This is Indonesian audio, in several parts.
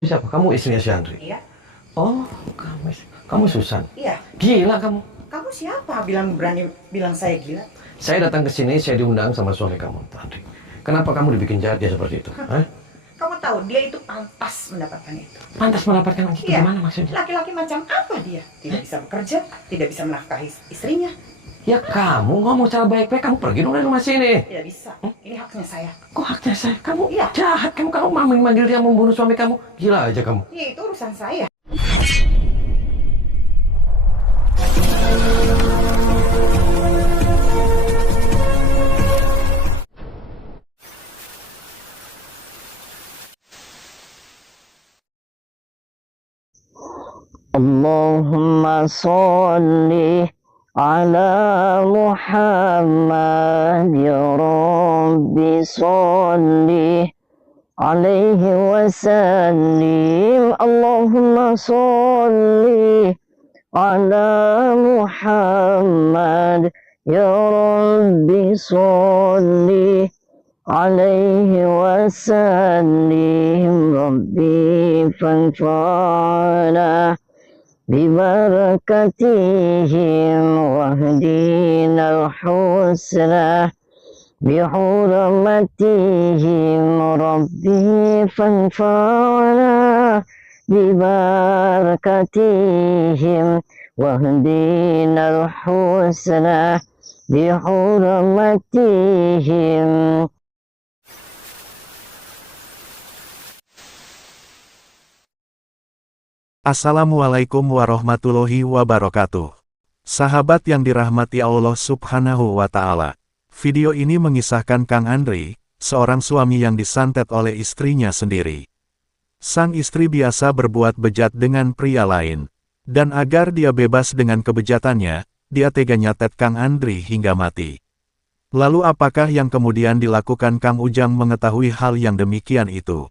Siapa? Kamu istrinya si Andri? Iya. Oh, kamu Susan. Iya. Gila kamu. Kamu siapa? Berani bilang saya gila? Saya datang ke sini, saya diundang sama suami kamu, Andri. Kenapa kamu dibikin jahat dia seperti itu? Hah? Kamu tahu dia itu pantas mendapatkan itu. Pantas mendapatkan itu Iya. gimana maksudnya? Laki-laki macam apa dia? Tidak bisa bekerja, tidak bisa menafkahi istrinya. Ya kamu ngomong cara baik-baik, kamu pergi dong dari rumah sini. Tidak bisa. Ini haknya saya. Kok haknya saya? Kamu Iya. jahat, kamu manggil dia membunuh suami kamu. Gila aja kamu. Ya itu urusan saya. Allahumma sholli ala Muhammad ya Rabbi sholli alaihi wasallim. Allahumma sholli ala Muhammad ya Rabbi sholli alaihi wasallim. Rabbi fanfa'na ببركتهم واهدنا الحسنى بحرمتهم ربي فانفعنا ببركتهم واهدنا الحسنى بحرمتهم. Assalamualaikum warahmatullahi wabarakatuh. Sahabat yang dirahmati Allah Subhanahu wa Ta'ala. Video ini mengisahkan Kang Andri, seorang suami yang disantet oleh istrinya sendiri. Sang istri biasa berbuat bejat dengan pria lain, dan agar dia bebas dengan kebejatannya, dia tega nyatet Kang Andri hingga mati. Lalu apakah yang kemudian dilakukan Kang Ujang mengetahui hal yang demikian itu?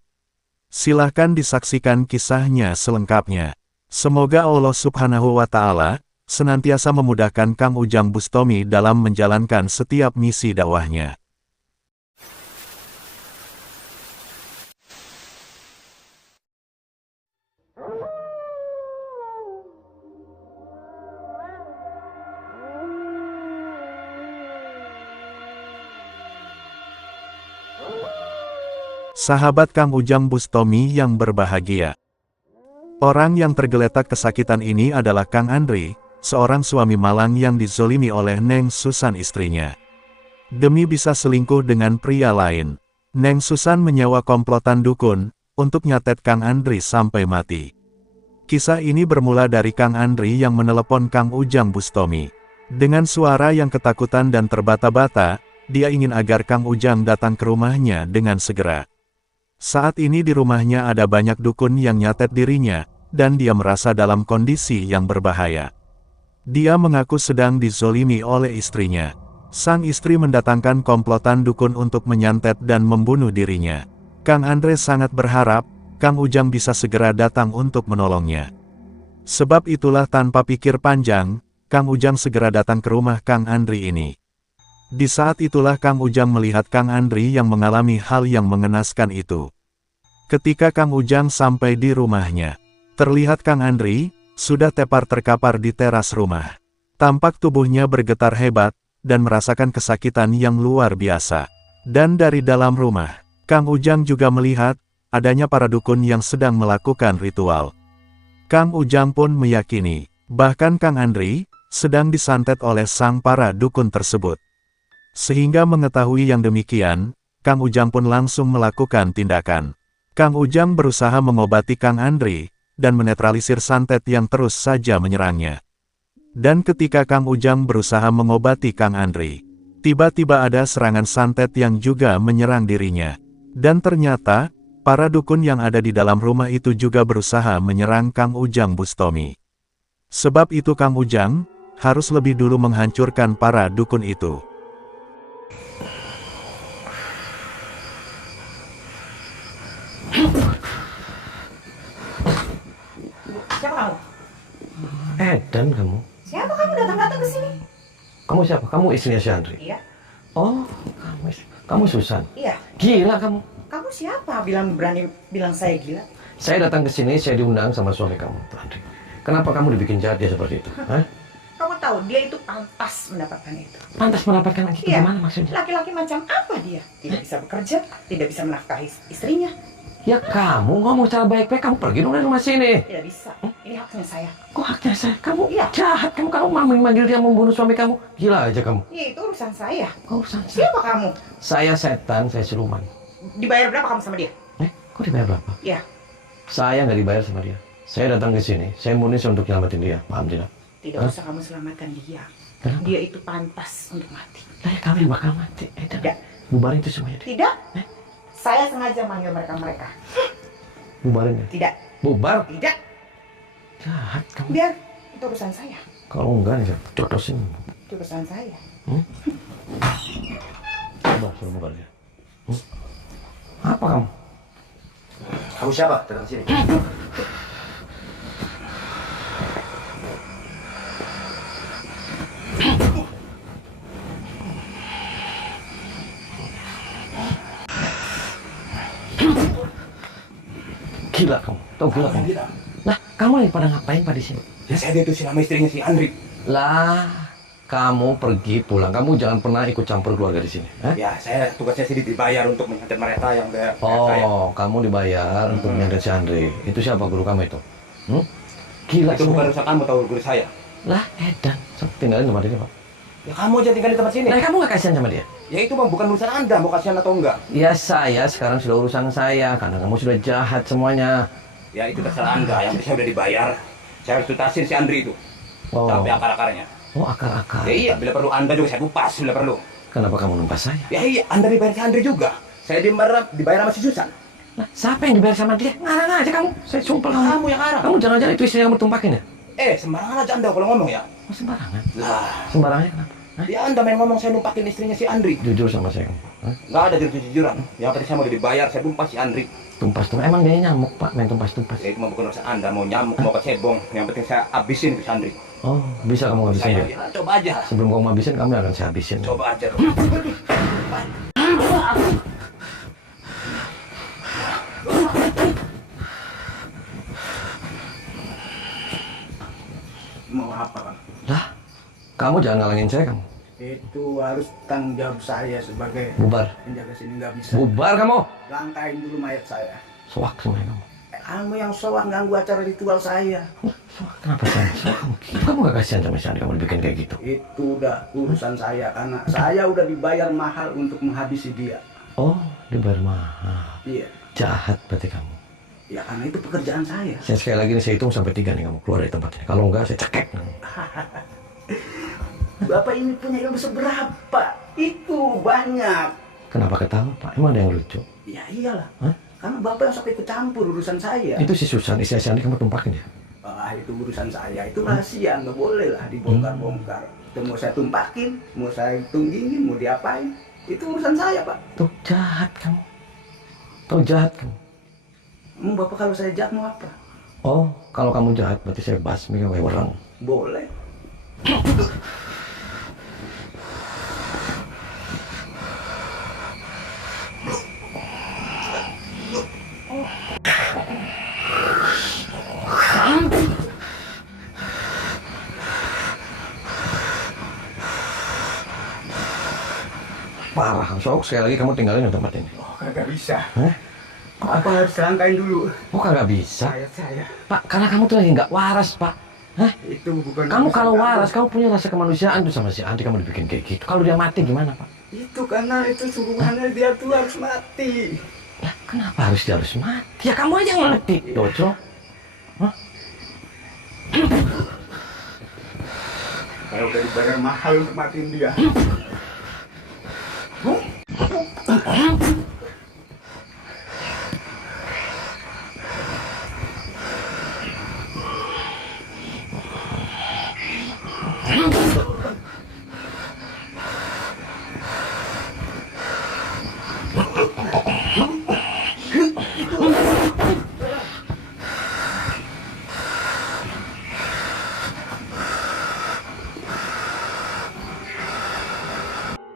Silahkan disaksikan kisahnya selengkapnya. Semoga Allah Subhanahu wa Ta'ala senantiasa memudahkan Kang Ujang Bustomi dalam menjalankan setiap misi dakwahnya. Sahabat Kang Ujang Bustomi yang berbahagia. Orang yang tergeletak kesakitan ini adalah Kang Andri, seorang suami malang yang dizolimi oleh Neng Susan istrinya. Demi bisa selingkuh dengan pria lain, Neng Susan menyewa komplotan dukun untuk nyatet Kang Andri sampai mati. Kisah ini bermula dari Kang Andri yang menelepon Kang Ujang Bustomi. Dengan suara yang ketakutan dan terbata-bata, dia ingin agar Kang Ujang datang ke rumahnya dengan segera. Saat ini di rumahnya ada banyak dukun yang nyatet dirinya, dan dia merasa dalam kondisi yang berbahaya. Dia mengaku sedang dizolimi oleh istrinya. Sang istri mendatangkan komplotan dukun untuk menyantet dan membunuh dirinya. Kang Andre sangat berharap, Kang Ujang bisa segera datang untuk menolongnya. Sebab itulah tanpa pikir panjang, Kang Ujang segera datang ke rumah Kang Andri ini. Di saat itulah Kang Ujang melihat Kang Andri yang mengalami hal yang mengenaskan itu. Ketika Kang Ujang sampai di rumahnya, terlihat Kang Andri sudah tepar terkapar di teras rumah. Tampak tubuhnya bergetar hebat, dan merasakan kesakitan yang luar biasa. Dan dari dalam rumah, Kang Ujang juga melihat adanya para dukun yang sedang melakukan ritual. Kang Ujang pun meyakini, bahkan Kang Andri sedang disantet oleh sang para dukun tersebut. Sehingga mengetahui yang demikian, Kang Ujang pun langsung melakukan tindakan. Kang Ujang berusaha mengobati Kang Andri, dan menetralisir santet yang terus saja menyerangnya. Dan ketika Kang Ujang berusaha mengobati Kang Andri, tiba-tiba ada serangan santet yang juga menyerang dirinya. Dan ternyata, para dukun yang ada di dalam rumah itu juga berusaha menyerang Kang Ujang Bustomi. Sebab itu Kang Ujang harus lebih dulu menghancurkan para dukun itu. Siapa kamu? Edan kamu. Siapa kamu datang-datang ke sini? Kamu siapa? Kamu istrinya si Andri? Iya. Oh, kamu Susan. Iya. Gila kamu. Kamu siapa? Berani bilang saya gila? Saya datang ke sini, saya diundang sama suami kamu, Andri. Kenapa kamu dibikin jahat dia seperti itu? Hah? Kamu tahu dia itu pantas mendapatkan itu. Pantas mendapatkan lagi Iya. gimana maksudnya? Laki-laki macam apa dia? Tidak bisa bekerja, tidak bisa menafkahi istrinya. Ya kamu ngomong cara baik-baik, kamu pergi dong dari rumah sini. Tidak bisa. Ini haknya saya. Kok haknya saya? Kamu Iya. jahat, kamu manggil dia membunuh suami kamu. Gila aja kamu. Ya itu urusan saya. Kok urusan saya? Siapa kamu? Saya setan, saya siluman. Dibayar berapa kamu sama dia? Kok dibayar berapa? Ya, Saya nggak dibayar sama dia. Saya datang ke sini, saya murni untuk nyelamatin dia. Paham tidak? tidak usah kamu selamatkan dia. Kenapa? Dia itu pantas untuk mati. Lah ya kamu yang bakal mati. Tidak. Bubarin itu semuanya. Tidak. Saya sengaja manggil mereka. Bubarin ya. Tidak. Bubar. Tidak. Jahat kamu. Biar itu urusan saya. Kalau enggak nih, saya cotosin. Itu urusan saya. Bubar, suruh bubar dia. Apa kamu? Kamu siapa? Datang sini. Gila kamu. Tahu gila kamu. Gila. Lah, kamu lagi pada ngapain Pak di sini? Ya saya itu si nama istrinya si Andri. Lah, kamu pergi pulang. Kamu jangan pernah ikut campur keluarga di sini. Hah? Ya saya tugasnya sini dibayar untuk menyantet mereka yang kayak saya. Oh, kamu dibayar untuk menyantet si Andre. Itu siapa guru kamu itu? Gila Itu bukan semua. urusan kamu tahu guru saya. Lah, edan. So, tinggalin tempat ini, Pak. Ya kamu aja tinggal di tempat sini. Lah, kamu gak kasihan sama dia? Ya itu bang bukan urusan Anda mau kasihan atau enggak. Ya, saya sekarang sudah urusan saya. Karena kamu sudah jahat semuanya. Ya itu terserah Anda. Yang penting saya udah dibayar. Saya harus tuntasin si Andri itu. Oh. Sampai akar-akarnya. Oh, akar-akar. Ya iya bila perlu Anda juga saya kupas bila perlu. Kenapa kamu numpas saya? Ya iya Anda dibayar si Andri juga. Saya dibayar sama si Susan. Lah, siapa yang dibayar sama dia? Ngarang aja kamu. Saya sumpah kamu. Kamu yang ngarang. Kamu jangan-jangan itu istri yang kamu tumpakin ya? Sembarangan aja Anda kalau ngomong ya. Oh, sembarangan. Lah. Sembarangannya kenapa? Hah? Ya Anda main ngomong saya numpakin istrinya si Andri. Jujur sama saya kamu. Hah? Nggak ada jujur-jujuran. Yang penting saya mau dibayar, saya tumpas si Andri. Tumpas-tumpas. Emang dia nyamuk, Pak. Main tumpas-tumpas. Ya itu mah bukan urusan Anda, mau nyamuk, mau kecebong. Yang penting saya habisin ke si Andri. Oh, bisa kamu habisin Saya, dia? ya, coba aja. Sebelum kamu habisin, kamu akan saya habisin. Coba aja. Mau apa, Bang? Lah, kamu jangan ngalangin saya kamu. Itu harus tanggung jawab saya sebagai Bubar. penjaga sini, nggak bisa. Bubar kamu. Langkain dulu mayat saya. Soak semuanya kamu. Kamu yang soak ganggu acara ritual saya. Soak, kenapa saya? Soak kamu. Kamu gak kasihan sama si Andi kamu dibikin kayak gitu? Itu udah urusan saya karena saya udah dibayar mahal untuk menghabisi dia. Oh, dibayar mahal. Iya. Jahat berarti kamu. Ya karena itu pekerjaan saya. Saya sekali lagi nih, saya hitung sampai 3 nih kamu keluar dari tempat ini. Kalau enggak, saya cekek. Bapak ini punya ilmu seberapa? Itu banyak. Kenapa ketawa, Pak? Emang ada yang lucu? Ya iyalah. Hah? Karena bapak yang sampai ikut campur urusan saya. Itu si Susan, istri si Andi kamu tumpakin ya? Ah, itu urusan saya. Itu rahasia, nggak boleh lah dibongkar-bongkar. Itu mau saya tumpakin, mau saya tunggingin, mau diapain. Itu urusan saya, Pak. Tuh jahat kamu. Tuh jahat kamu. Bapak kalau saya jahat mau apa? Oh, kalau kamu jahat berarti saya basmi kayak orang. Boleh. Parah, Sok. Sekali lagi kamu tinggalin di tempat ini. Oh, kagak bisa. Hah? Apa harus langkain dulu? Oh, kagak bisa. Saya. Pak, karena kamu tuh lagi nggak waras, Pak. Hah? Itu bukan Kamu urusan kalau waras, kamu punya rasa kemanusiaan tuh sama si Andi, kamu dibikin kayak gitu. Kalau dia mati gimana, Pak? Itu karena itu suruhannya dia tuh harus mati. Lah, kenapa dia harus mati? Ya kamu aja yang ngerti, Dojo. Hah? Kalau udah dibayar mahal untuk matiin dia.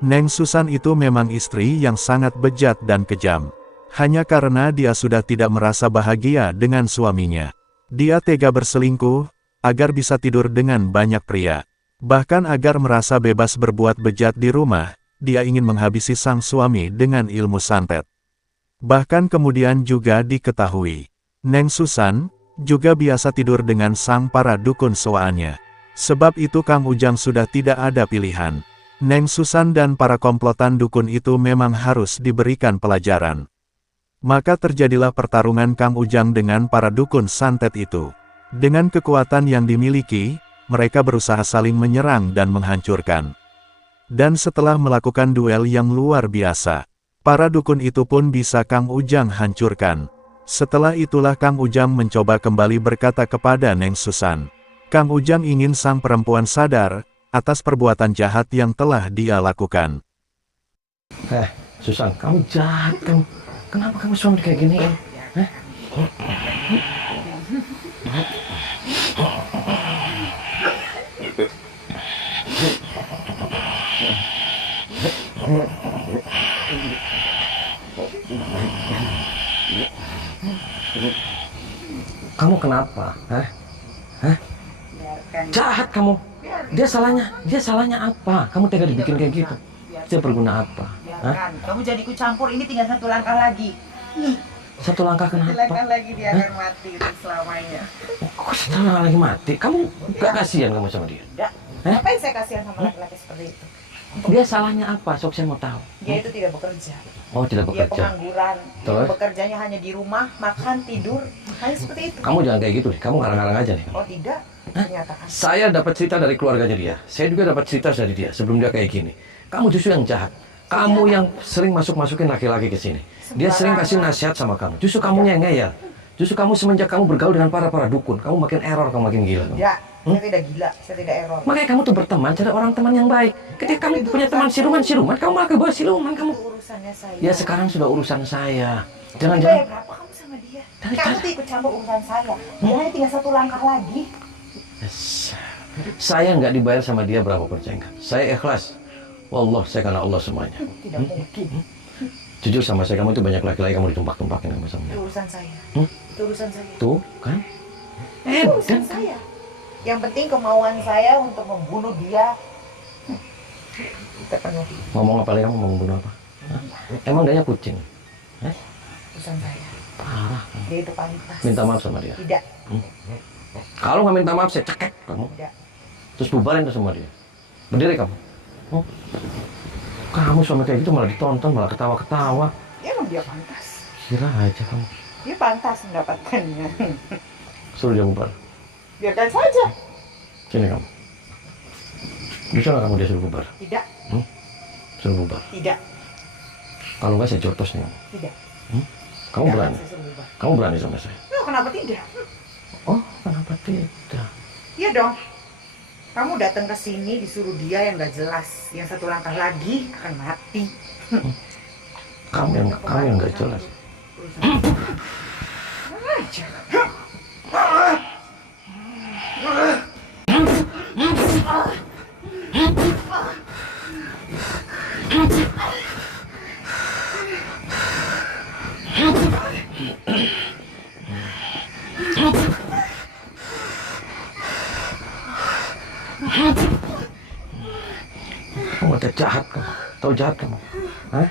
Neng Susan itu memang istri yang sangat bejat dan kejam. Hanya karena dia sudah tidak merasa bahagia dengan suaminya. Dia tega berselingkuh, agar bisa tidur dengan banyak pria. Bahkan agar merasa bebas berbuat bejat di rumah, dia ingin menghabisi sang suami dengan ilmu santet. Bahkan kemudian juga diketahui, Neng Susan juga biasa tidur dengan sang para dukun sowaannya. Sebab itu Kang Ujang sudah tidak ada pilihan. Neng Susan dan para komplotan dukun itu memang harus diberikan pelajaran. Maka terjadilah pertarungan Kang Ujang dengan para dukun santet itu. Dengan kekuatan yang dimiliki, mereka berusaha saling menyerang dan menghancurkan. Dan setelah melakukan duel yang luar biasa, para dukun itu pun bisa Kang Ujang hancurkan. Setelah itulah Kang Ujang mencoba kembali berkata kepada Neng Susan. Kang Ujang ingin sang perempuan sadar atas perbuatan jahat yang telah dia lakukan. Susan, kamu jahat kamu. Kenapa kamu suami kayak gini? Kamu kenapa? Jahat kamu. Dia salahnya apa? Kamu tega dibikin kayak gitu. Dia berguna apa? Biarkan. Kamu jadi ikut campur, ini tinggal satu langkah lagi. Satu langkah kenapa? Satu langkah lagi dia akan mati untuk selamanya. Kok satu langkah lagi mati? Kamu gak kasihan kamu sama dia? Tidak. Ngapain saya kasihan sama laki-laki seperti itu? Dia salahnya apa? Sok saya mau tahu. Dia itu tidak bekerja. Oh, tidak Dia bekerja. pengangguran. Terus? Bekerjanya hanya di rumah, makan, tidur. Hanya seperti itu. Kamu jangan kayak gitu deh. Kamu ngarang-ngarang aja nih. Oh tidak? Ternyata kan. Saya dapat cerita dari keluarganya dia. Saya juga dapat cerita dari dia sebelum dia kayak gini. Kamu justru yang jahat. Kamu yang sering masuk-masukin laki-laki ke sini. Dia sering kasih nasihat sama kamu. Justru kamu yang ngeyel. Justru kamu semenjak kamu bergaul dengan para dukun, kamu makin error, kamu makin gila. Tidak, saya tidak gila, saya tidak error. Makanya kamu tuh berteman, cari orang teman yang baik. Ketika kamu punya teman siluman, kamu malah ke bawah siluman kamu. Itu urusannya saya. Ya sekarang sudah urusan saya. Dibayar Jangan-jangan. berapa kamu sama dia? Dari Kamu tadi. tuh ikut campur urusan saya. Dia hanya tinggal satu langkah lagi. Saya nggak dibayar sama dia berapa percengkan. Saya ikhlas. Wallah, saya karena Allah semuanya. Tidak mungkin. Jujur sama saya, kamu itu banyak laki-laki kamu ditumpak-tumpakin sama dia. Itu urusan saya. Itu urusan saya. Tuh, kan? Itu urusan saya. Yang penting kemauan saya untuk membunuh dia terpenuhi. Ngomong apa lagi kamu mau membunuh apa? Hah? Emang dianya kucing? Urusan saya. Parah. Dia itu pantas. Minta maaf sama dia. Tidak. Kalau nggak minta maaf, saya cekek kamu. Tidak. Terus bubarin tuh sama dia. Berdiri kamu. Kamu suami kayak gitu malah ditonton, malah ketawa-ketawa. Ya emang dia pantas. Kira aja kamu. Dia pantas mendapatkannya. Suruh dia bubar. Biarkan saja. Sini kamu. Bisa nggak kamu dia suruh bubar? Tidak. Suruh bubar. Tidak. Kalau nggak saya jotos nih kamu. Tidak. Kamu Tidak berani? akan saya suruh bubar. Kamu berani sama saya? Nah, kenapa tidak? Oh, kenapa tidak? Iya dong. Kamu datang ke sini disuruh dia yang gak jelas, yang satu langkah lagi akan mati. Kamu yang nggak jelas. Aja. Kamu ada jahat kamu. Tahu jahat kamu? Hah?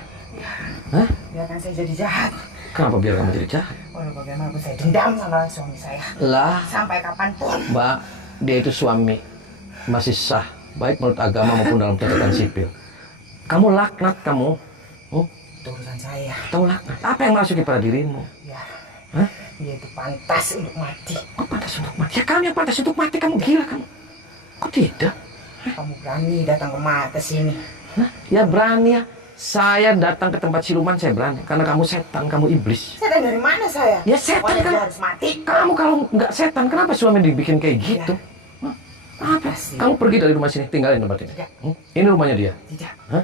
Biarkan saya jadi jahat. Kenapa biar kamu jadi jahat? Walau bagaimanapun saya dendam sama suami saya. Lah, Sampai kapanpun. Mbak, dia itu suami. Masih sah. Baik menurut agama maupun dalam catatan sipil. Kamu laknat kamu. Itu urusan saya. Tahu laknat. Apa yang masuki pada dirimu? Ya. Hah? Dia itu pantas untuk mati. Kok pantas untuk mati? Ya kamu yang pantas untuk mati. Kamu gila kamu. Kok tidak? Kamu berani datang ke sini. Hah? Ya berani ya. Saya datang ke tempat siluman saya berani. Karena kamu setan, kamu iblis. Setan dari mana saya? Ya setan Pokoknya kan. dia harus mati. Kamu kalau nggak setan, kenapa suami dibikin kayak gitu? Hah? Apa? Pasti. Kamu pergi dari rumah sini, tinggalin tempat ini. Tidak. Ini rumahnya dia. Tidak. Hah?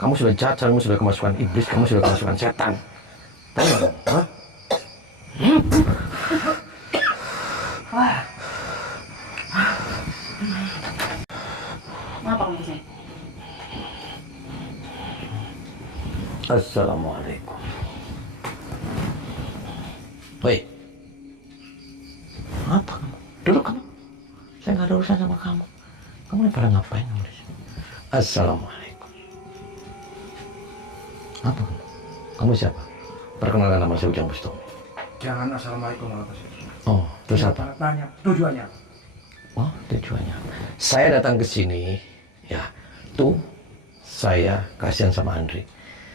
Kamu sudah jahat, kamu sudah kemasukan iblis, kamu sudah kemasukan setan. Tahu nggak kamu? Hah? Kenapa kamu sini? Assalamualaikum. Woi, apa kamu? Duduk kamu. Saya nggak ada urusan sama kamu. Kamu ini pada ngapain kamu di sini? Assalamualaikum. Apa kamu? Kamu siapa? Perkenalkan, nama saya Ujang Bustomi. Jangan assalamualaikum warahmatullahi wabarakatuh. Oh, terus apa? Tanya tujuannya. Oh, tujuannya. Saya datang ke sini, ya, tuh saya kasihan sama Andri.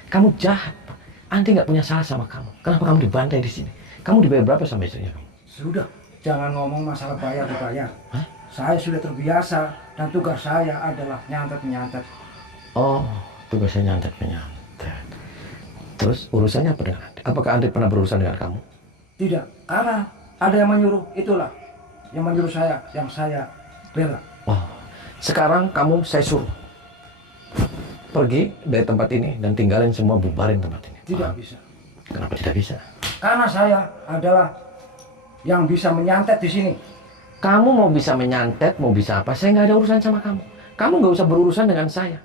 Kamu jahat, Pak. Andri nggak punya salah sama kamu. Kenapa kamu dibantai di sini? Kamu dibayar berapa sama istrinya kamu? Sudah, jangan ngomong masalah bayar dibayar. Hah? Saya sudah terbiasa dan tugas saya adalah nyantet. Oh, tugasnya nyantet. Terus urusannya apa dengan Andri? Apakah Andri pernah berurusan dengan kamu? Tidak, karena ada yang menyuruh, itulah yang menyuruh saya, yang saya bela. Oh, sekarang kamu saya suruh pergi dari tempat ini dan tinggalin semua, bubarin tempat ini. Tidak Paham? bisa. Kenapa tidak bisa? Karena saya adalah yang bisa menyantet di sini. Kamu mau bisa menyantet, mau bisa apa? Saya nggak ada urusan sama kamu. Kamu nggak usah berurusan dengan saya.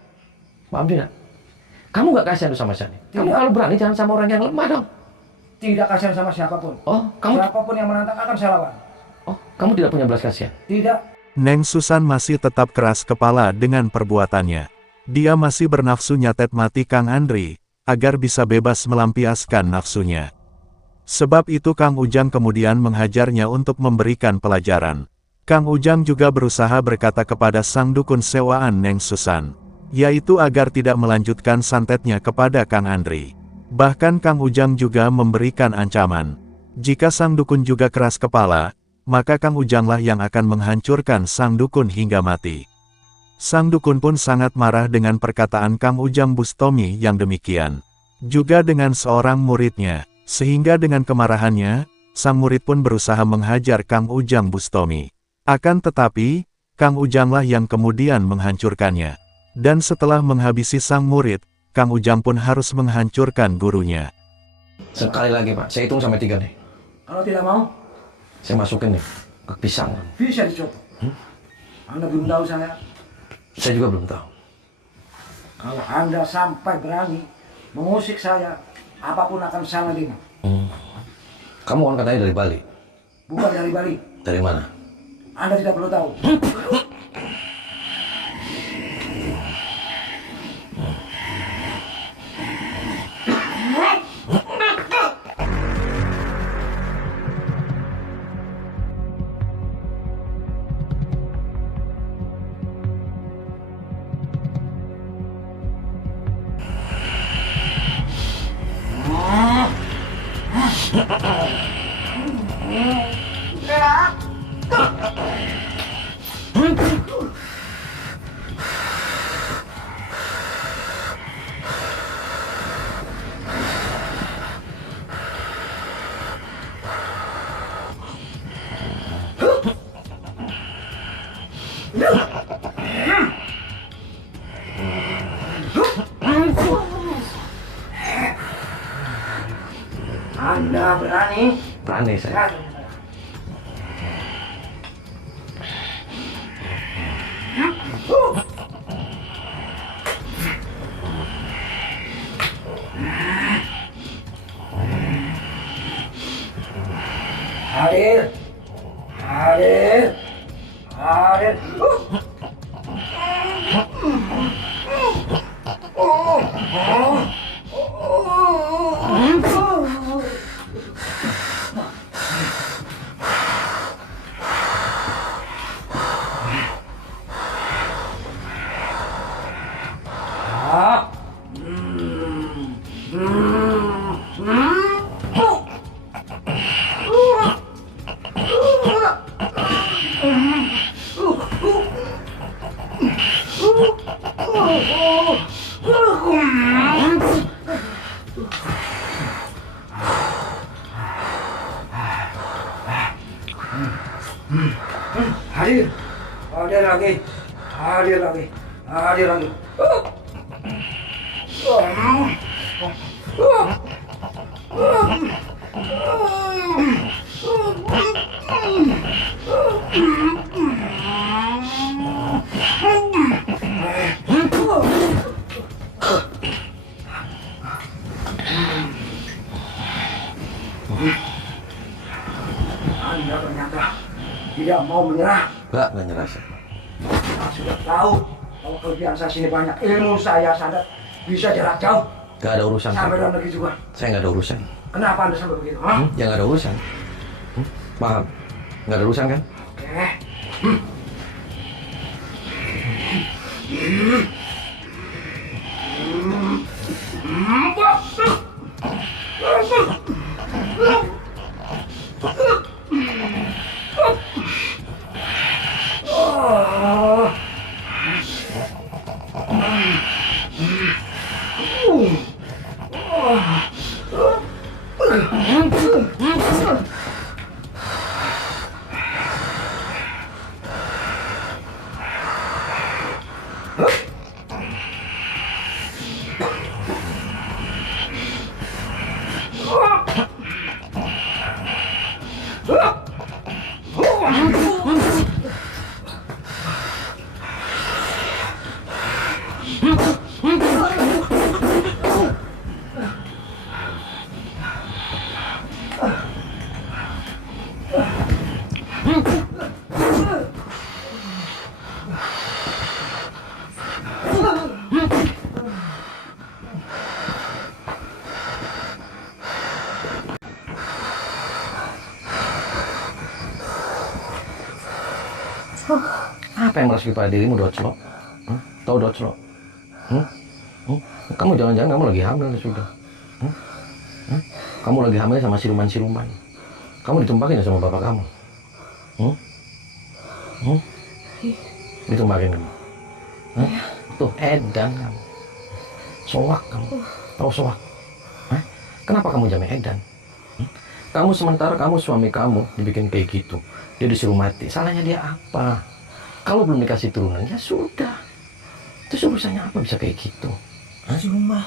Paham tidak? Kamu nggak kasihan sama saya. Kamu Tidak. kalau berani jangan sama orang yang lemah dong. Tidak kasihan sama siapapun. Oh, kamu Siapapun yang menantang akan saya lawan. kamu tidak punya belas kasihan. Tidak. Neng Susan masih tetap keras kepala dengan perbuatannya. Dia masih bernafsu nyatet mati Kang Andri, agar bisa bebas melampiaskan nafsunya. Sebab itu Kang Ujang kemudian menghajarnya untuk memberikan pelajaran. Kang Ujang juga berusaha berkata kepada sang dukun sewaan Neng Susan, yaitu agar tidak melanjutkan santetnya kepada Kang Andri. Bahkan Kang Ujang juga memberikan ancaman. Jika sang dukun juga keras kepala, maka Kang Ujanglah yang akan menghancurkan sang dukun hingga mati. Sang dukun pun sangat marah dengan perkataan Kang Ujang Bustomi yang demikian. Juga dengan seorang muridnya, sehingga dengan kemarahannya, sang murid pun berusaha menghajar Kang Ujang Bustomi. Akan tetapi, Kang Ujanglah yang kemudian menghancurkannya. Dan setelah menghabisi sang murid, Kang Ujang pun harus menghancurkan gurunya. Sekali lagi Pak, saya hitung sampai 3 nih. Kalau tidak mau, Saya masukin nih ke pisang. bisa dicoba. Anda belum tahu saya. Saya juga belum tahu. Kalau Anda sampai berani mengusik saya, apapun akan saya dengar. Kamu kan katanya dari Bali. Bukan dari Bali. Dari mana? Anda tidak perlu tahu. Anda berani? Berani saya. Hadir. Hadir. Hadir. Hadir. Hadir lagi. Hadir lagi. Hadir lagi. tidak mau menyerah. Nggak nyerah saya. Saya sudah tahu kalau kelebihan saya sini banyak. Ilmu saya sadar bisa jarak jauh. Nggak ada urusan. Sampai saya. dalam negeri juga. Saya nggak ada urusan. Kenapa Anda sampai begitu? Hah? Ya nggak ada urusan. Paham? Nggak ada urusan kan? Oke. Apa yang merasuki pada dirimu, Doclo? Tahu Doclo? Kamu jangan-jangan kamu lagi hamil sudah? Kamu lagi hamil sama siluman-siluman. Kamu ditumpakin ya sama bapak kamu? Ditumpakin kamu? Tuh edan kamu. Soak kamu. Tahu soak? Kenapa kamu jamin edan? Kamu sementara kamu suami kamu dibikin kayak gitu. Dia disuruh mati. Salahnya dia apa? Kalau belum dikasih turunan, ya sudah. Terus urusannya apa bisa kayak gitu? Cuma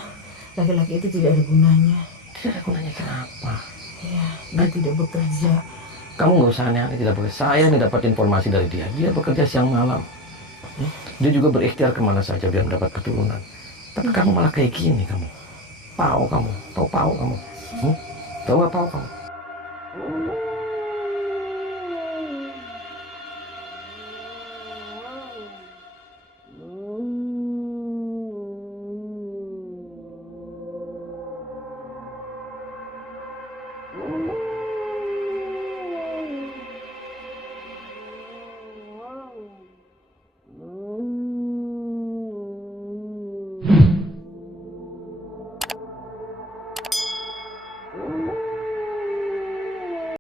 laki-laki itu tidak ada gunanya. Tidak ada gunanya kenapa? Ya, dia tidak bekerja. Kamu nggak usah aneh-aneh tidak bekerja. Saya nih dapat informasi dari dia. Dia bekerja siang malam. Dia juga berikhtiar kemana saja biar mendapat keturunan. Tapi kamu malah kayak gini kamu. Tahu kamu? Tahu kamu? Tahu apa kamu?